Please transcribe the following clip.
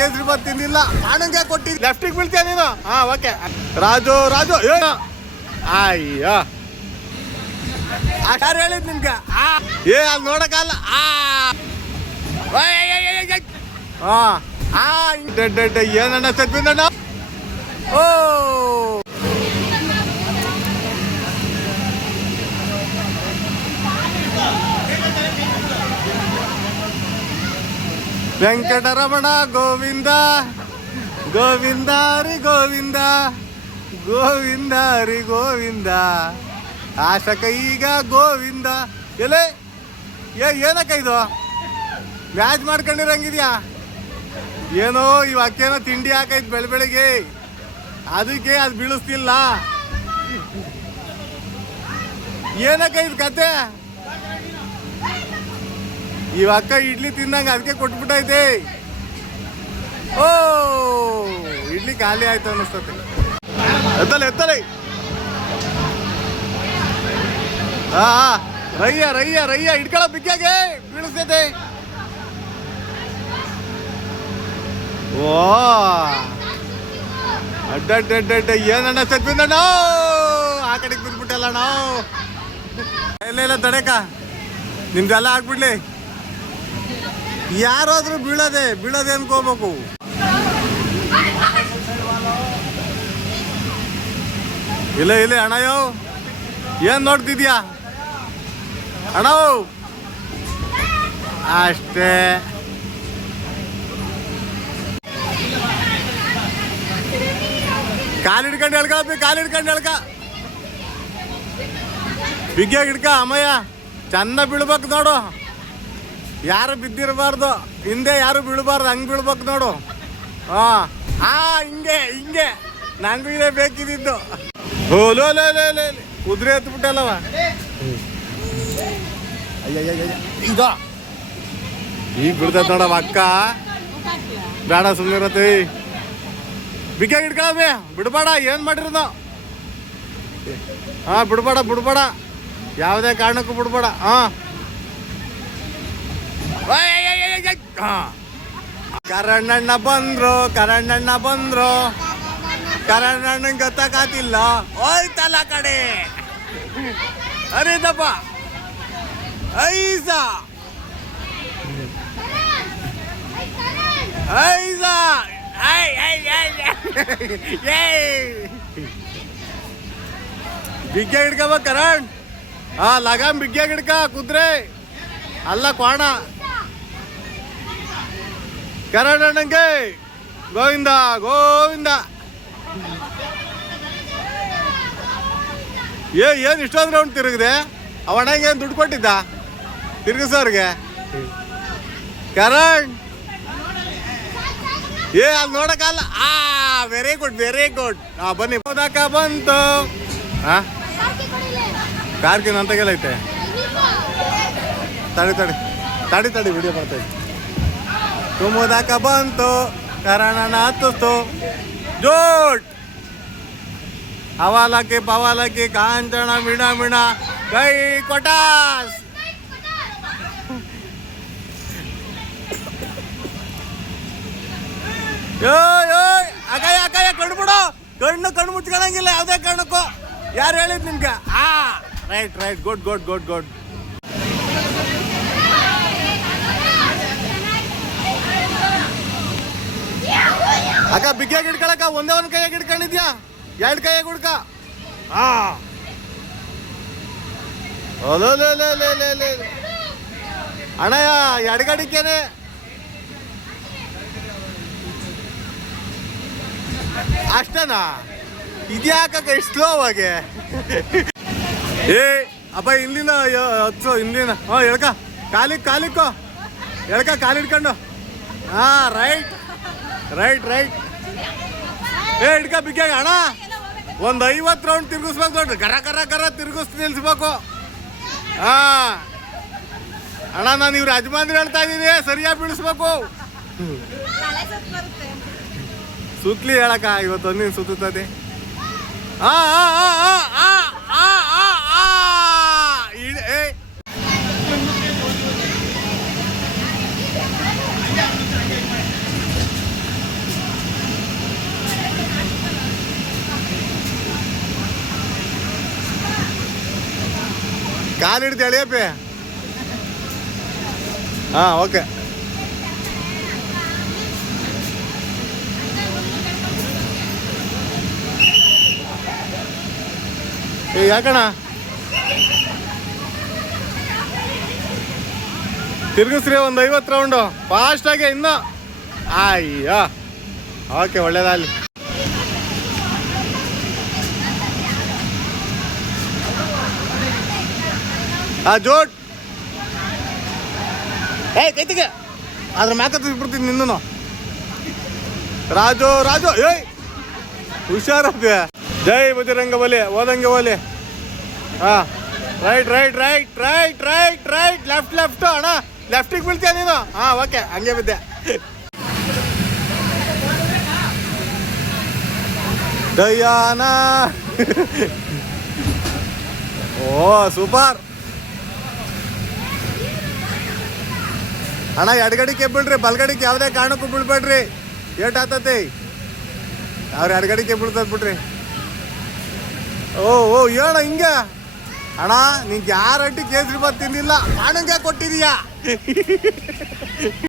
ಕೇಸರಿ ಬಾತ್ ತಿಂದಿಲ್ಲ, ಅಣ್ಣಂಗೆ ಕೊಟ್ಟಿದ್ದೆ. ಲೆಫ್ಟಿಗೆ ಬೀಳ್ತೀಯ ನೀನು? ಹಾ ಓಕೆ. ರಾಜು ರಾಜು ಏನು ಅಯ್ಯೋ ಯಾರು ಹೇಳಿದ್ ನಿಮ್ಗೆ? ಏ ಅಲ್ಲಿ ನೋಡಕ್ಕಲ್ಲ. ಏನಣ್ಣ ಸತ್ಬಿಂದಣ್ಣ? ಓ ವೆಂಕಟರಮಣ ಗೋವಿಂದ ಗೋವಿಂದ ಹರಿ ಗೋವಿಂದ ಗೋವಿಂದ ಹರಿ ಗೋವಿಂದ ಆಶಕ ಈಗ ಗೋವಿಂದ. ಎಲೆ ಏನಕ್ಕ ಇದು ಮ್ಯಾಚ್ ಮಾಡ್ಕೊಂಡಿರಂಗಿದ್ಯಾ? ಏನೋ ಇವ್ ಅಕ್ಕೇನೋ ತಿಂಡಿ ಹಾಕೈತ್ ಬೆಳಗ್ಗೆ, ಅದಕ್ಕೆ ಅದು ಬೀಳಿಸ್ತಿಲ್ಲ. ಏನಕ್ಕ ಇದು ಕತೆ? ಇವ್ ಅಕ್ಕ ಇಡ್ಲಿ ತಿಂದಂಗ ಅದಕ್ಕೆ ಕೊಟ್ಬಿಟ್ಟೈತೆ. ಓ ಇಡ್ಲಿ ಖಾಲಿ ಆಯ್ತು ಅನ್ನಿಸ್ತತೆ. ಎತ್ತಲೆ ಹಾ ರಯ್ಯ ಹಿಡ್ಕೊಳ ಬಿಗ್ಗಾಗೆ ಬೀಳಿಸ್ತೈತೆ. ಓ ಅಡ್ಡ ಏನಣ್ಣ ಸತ್ಬಿಂದಣ್ಣ? ಆ ಕಡೆಗೆ ಬಿದ್ಬಿಟ್ಟಲ್ಲ ನಾವು. ಇಲ್ಲ ತಡೆಕ ನಿಮ್ದೆಲ್ಲ ಆಗ್ಬಿಡ್ಲಿ. ಯಾರಾದ್ರೂ ಬೀಳದೆ ಅನ್ಕೋಬೇಕು. ಇಲ್ಲ ಅಣ್ಣಯ್ಯೋ ಏನ್ ನೋಡ್ತಿದ್ಯಾ ಅಣ್ಣ? ಅಷ್ಟೇ ಕಾಲಿಡ್ಕೊಂಡು ಎಳ್ಕ ಬಿಗ್ಗಿಯಾಗಿ ಹಿಡ್ಕ ಅಮ್ಮಯ್ಯ. ಚೆನ್ನ ಬೀಳ್ಬೇಕು ನೋಡು, ಯಾರು ಬಿದ್ದಿರಬಾರ್ದು, ಹಿಂದೆ ಯಾರು ಬೀಳ್ಬಾರ್ದು, ಹಂಗೆ ಬೀಳ್ಬೇಕು ನೋಡು. ಹಿಂಗೆ ನಂಗೂ ಇದೇ ಬೇಕಿದ್ದು. ಓಲೋ ಕುದುರೆ ಎತ್ಬಿಟ್ಟಲ್ಲವ. ಈಗ ಬಿಡ್ತೈತೆ ನೋಡವ ಅಕ್ಕ. ಬೇಡ ಸುಮ್ಮನಿರತ್ತೆ. ಬಿಗ್ಗಿಯಾಗಿ ಹಿಡ್ಕೊಳಬೇ, ಬಿಡ್ಬೇಡ. ಏನ್ ಮಾಡಿರೋದು? ಬಿಡ್ಬೇಡ ಯಾವುದೇ ಕಾರಣಕ್ಕೂ ಬಿಡ್ಬೇಡ. ಕರಣ್ಣಣ್ಣ ಬಂದ್ರು ಕರಣ್ಣಣ್ಣಂಗೆ ಗೊತ್ತಾಗತ್ತಿಲ್ಲ. ಹೋಯ್ತಲ್ಲ ಕಡೆ ಅರೇದಪ್ಪ ಐಸ ಬಿಗ್ಗ ಹಿಡ್ಕಬ ಕರಣ್. ಲಗಾಮ್ ಬಿಗ್ಗ ಹಿಡ್ಕ ಕುದ್ರೆ ಅಲ್ಲ ಕ್ವಾಣ. ಕರಣ್ಣಂಗೆ ಗೋವಿಂದ. ಏನ್ ಇಷ್ಟೊಂದು ರೌಂಡ್ ತಿರುಗಿದೆ? ಅವಣ್ಣಂಗೆ ಏನು ದುಡ್ಡು ಕೊಟ್ಟಿದ್ದ ತಿರ್ಗಿಸೋರ್ಗೆ? ಕರಣ್ ಅಲ್ಲಿ ನೋಡಕ್ಕಲ್ಲ. Very good. ಬನ್ನಿ ಹೋದಾಕ ಬಂತು. ಕಾರ್ಕಿನ್ ಅಂತಾಗೆಲ್ಲ ಐತೆ. ತಡಿ ವಿಡಿಯೋ ಬರ್ತೈತೆ. ತುಮುದಾಕ ಬಂತು, ಕರಣನ ಹತ್ತಿಸ್ತು. ಜೋಟ್ ಪವಾಲಕ್ಕಿ ಕಾಂಚನ ಮಿಣ ಕೈ ಕೊಟಾಸ್. ಅಕಾಯ ಕಣ್ಬಿಡು. ಕಣ್ಣು ಮುಚ್ಕೊಳಂಗಿಲ್ಲ ಯಾವುದೇ ಕಾರಣಕ್ಕೂ. ಯಾರು ಹೇಳಿದ್ ನಿಮ್ಗೆ? Right good. ಅಕ್ಕ ಬಿಗ್ಗಿಯಾಗಿ ಹಿಡ್ಕೊಳಕ ಒಂದೇ ಒಂದು ಕೈಯಾಗಿ ಹಿಡ್ಕೊಂಡಿದ್ಯಾ? 2 ಕೈಯಾಗಿ ಹುಡ್ಕ. ಅಣ್ಣಯ್ಯ ಎಡಗಡಿಕೇನೆ. ಅಷ್ಟೇನಾ? ಇದ್ಯಾಕ ಇಷ್ಟು ಸ್ಲೋ ಆಗಿ? ಅಪ್ಪ ಹಿಂದಿನ ಹತ್ತು ಹಿಂದಿನ ಎಳ್ಕ ಕಾಲಿಕ್ಕೋ ಎಳ್ಕ ಕಾಲಿಡ್ಕೊಂಡು. ರೈಟ್ ಹಿಡ್ಕ ಬಿಗ್ಗಾಗ. ಅಣ್ಣ ಒಂದು 50 ರೌಂಡ್ ತಿರ್ಗಿಸ್ಬೇಕು ನೋಡ್ರಿ. ಕರ ತಿರ್ಗಿಸ್ ನಿಲ್ಸ್ಬೇಕು. ಅಣ್ಣ ನಾನು ಇವ್ರ ಯಜಮಾನ್ರು ಹೇಳ್ತಾ ಇದ್ದೀನಿ, ಸರಿಯಾಗಿ ಬೀಳಿಸ್ಬೇಕು. ಸುತ್ಲಿ ಹೇಳಕ್ಕ, ಇವತ್ತೊಂದಿನ ಸುತ್ತದೆ. ಕಾಲು ಹಿಡ್ದು ಎಳಿಯಪ್ಪಿ. ಹಾಂ ಓಕೆ. ಯಾಕಣ ತಿರ್ಗಿಸ್ರಿ ಒಂದು 50 ರೌಂಡು ಫಾಸ್ಟಾಗೆ ಇನ್ನು. ಅಯ್ಯೋ ಓಕೆ, ಒಳ್ಳೇದಾಗಲಿ. ಜೋಟ್ ಕೈತಿಗೆ ಅದ್ರ ಮ್ಯಾಕ ಬಿಡ್ತೀನಿ ನಿನ್ನೂ. ರಾಜು ರಾಜು ಏಯ್ ಹುಷಾರಪ್ಪೆ. ಜೈ ಬಜರಂಗ ಬಲಿ, ಓದಂಗೆ ಓಲಿ. ಹಾಂ right right right right right right left left ಅಣ್ಣ, ಲೆಫ್ಟಿಗೆ ಬೀಳ್ತೀಯ ನೀನು. ಹಾಂ ಓಕೆ, ಹಂಗೆ ಬಿದ್ದೆ. ದಯಾನ ಓ ಸೂಪರ್ ಅಣ್ಣ. ಎಡಗಡಿಗೆ ಬೀಳ್ರಿ, ಬಲ್ಗಡಿಗೆ ಯಾವುದೇ ಕಾರಣಕ್ಕೂ ಬೀಳ್ಬೇಡ್ರಿ. ಏಟ್ ಆತತಿ ಅವ್ರು ಎಡಗಡಿಗೆ ಬೀಳ್ತದ ಬಿಡ್ರಿ. ಓ ಓ ಏಣ ಹಿಂಗೆ ಅಣ್ಣ, ನಿಂಗೆ ಯಾರ ಅಡ್ಡಿ ಕೇಸರಿ ಬಾತ್ ತಿಂದಿಲ್ಲ, ಕಾಣಂಗೆ ಕೊಟ್ಟಿದೀಯಾ.